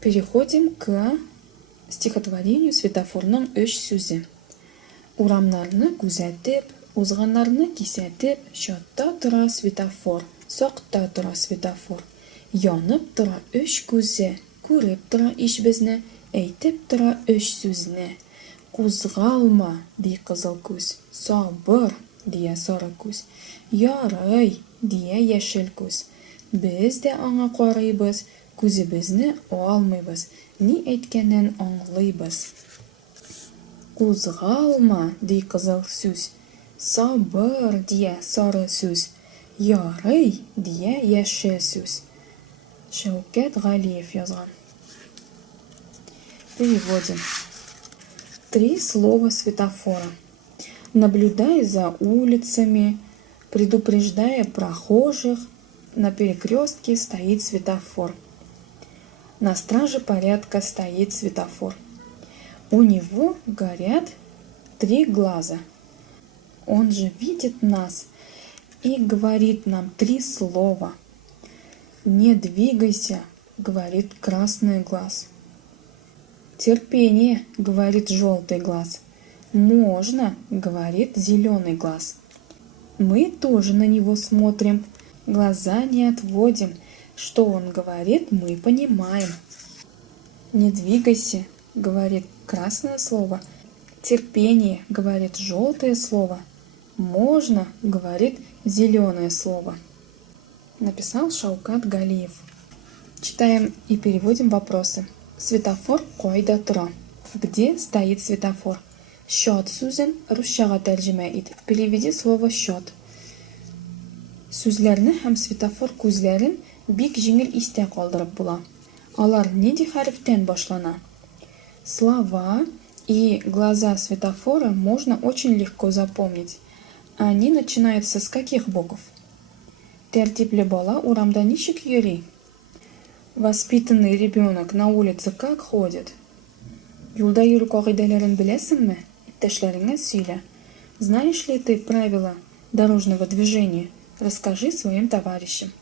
Переходим к стихотворению «Светофорның үш сөзі». Урамнарны күзәтеп, узганнарны кисәтеп, чатта тора светофор, сакта тора светофор. Янып тора үш күзе, күреп тора иш безне, әйтеп тора үш сүзне. Кузгалма, ди кызыл күз, сабыр, дия сары күз. Ярый, дия яшел күз. Без дә аңа карыйбыз, күзебезне алмыйбыз, ни әйткәнен аңлыйбыз. Кузгалма, ди кызыл сүз, сабыр, дия сары сүз. Ярый, дия яшел сүз. Шәүкәт Галиев язган. Переводим. 3 слова светофора. Наблюдая за улицами, предупреждая прохожих, на перекрестке стоит светофор. На страже порядка стоит светофор. У него горят 3 глаза. Он же видит нас и говорит нам 3 слова. Не двигайся, говорит красный глаз. Терпение, говорит желтый глаз. Можно, говорит зеленый глаз. Мы тоже на него смотрим, глаза не отводим. Что он говорит, мы понимаем. Не двигайся, говорит красное слово. Терпение, говорит желтое слово. Можно, говорит зеленое слово. Написал Шаукат Галиев. Читаем и переводим вопросы. Светофор койда тора. Где стоит светофор? Счет сүзен русчага тәрҗемә ит. Переведи слово счет. Сүзләрне һәм светофор күзләрен бик җиңел истә калдырып була. Алар нинди хәрефтән башлана? Слова и глаза светофора можно очень легко запомнить. Они начинаются с каких букв? Тәртипле бала урамда ничек йөри? Воспитанный ребенок на улице как ходит? Юлда йөрү кагыйдәләрен беләсеңме? Иптәшләреңә сөйлә. Знаешь ли ты правила дорожного движения? Расскажи своим товарищам.